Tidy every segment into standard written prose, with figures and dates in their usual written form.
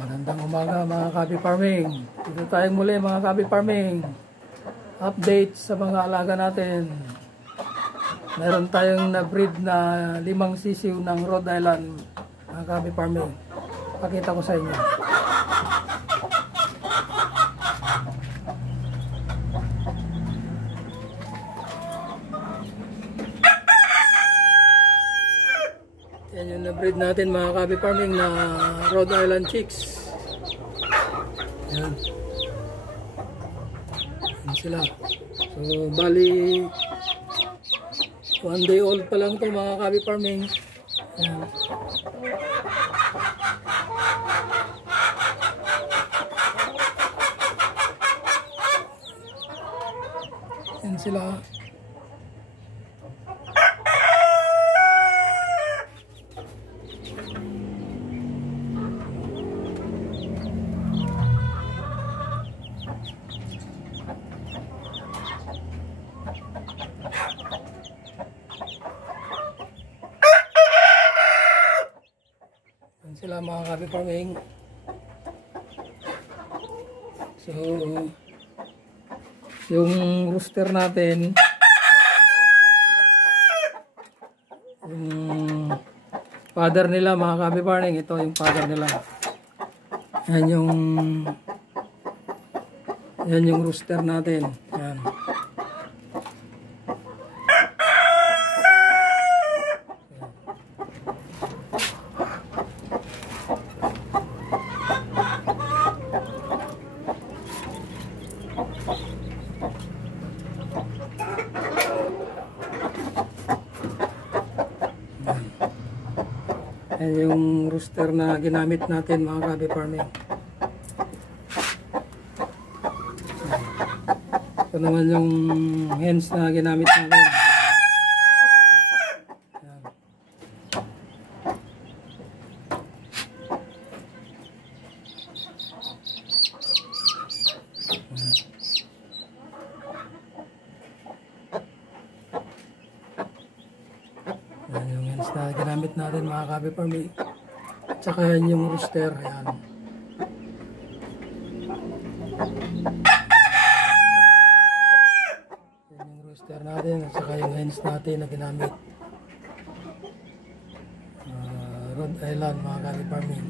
Magandang umaga mga Kabi Farming. Dito tayong muli mga Kabi Farming. Update sa mga alaga natin. Meron tayong na-breed na 5 sisiw ng Rhode Island mga Kabi Farming. Pakita ko sa inyo. Yan yung na-breed natin mga Kabi Farming na Rhode Island chicks. Yan. Yan sila. So bali 1 day old pa lang to mga Kabi Farming. Yan. Yan sila. Sila mga Kabi Farming. So yung rooster natin, yung father nila mga Kabi Farming, ito yung father nila. Yan yung rooster natin. Yan. Yan yung rooster na ginamit natin mga Kabi Farming. Ito naman yung hens na ginamit natin. Yan. Yan yung hens na ginamit natin mga Kabi Farming. Tsaka yan yung rooster. Yan. Yan yung rooster natin at saka yung hens natin na ginamit. Rhode Island mga Kabi Farming.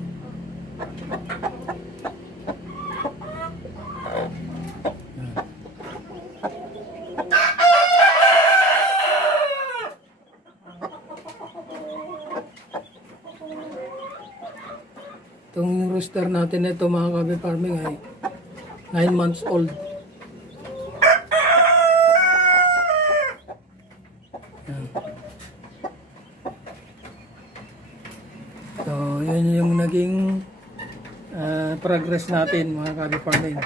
Itong rooster natin ito mga Kabi Farming ay 9 months old. Yan. So yan yung naging progress natin mga Kabi Farming.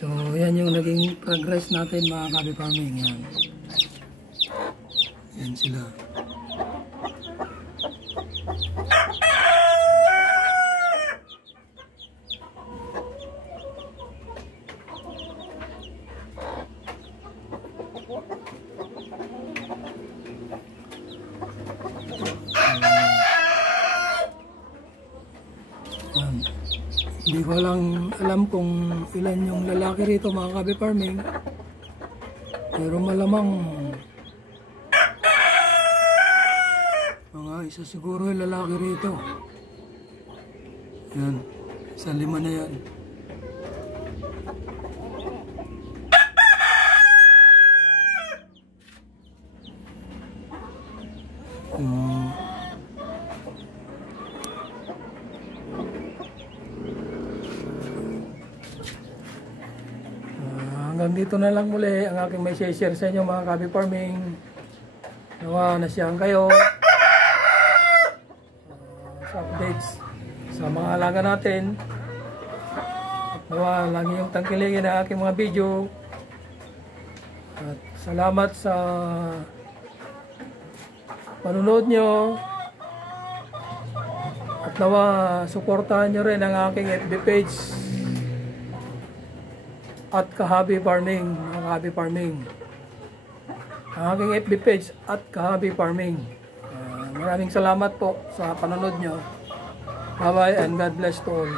So yan yung naging progress natin mga Kabi Farming. Yan. Yan sila. Yan. Hindi ko lang alam kung ilan yung lalaki rito mga Kabi Farming, pero malamang mga isa siguro yung lalaki rito. Yan, 5 na yan. Hanggang dito na lang muli ang aking may share sa inyo mga Kabi Farming. Nawa nasiyang kayo sa updates sa mga alaga natin. At nawa lagi yung tangkilingin ang aking mga video. At Salamat sa panunod nyo. At nawa, suportahan nyo rin ang aking FB page at Kahabi Farming, mga Kahabi Farming. Ang aking FB page at Kahabi Farming. Maraming salamat po sa panunod nyo. Bye-bye and God bless to all.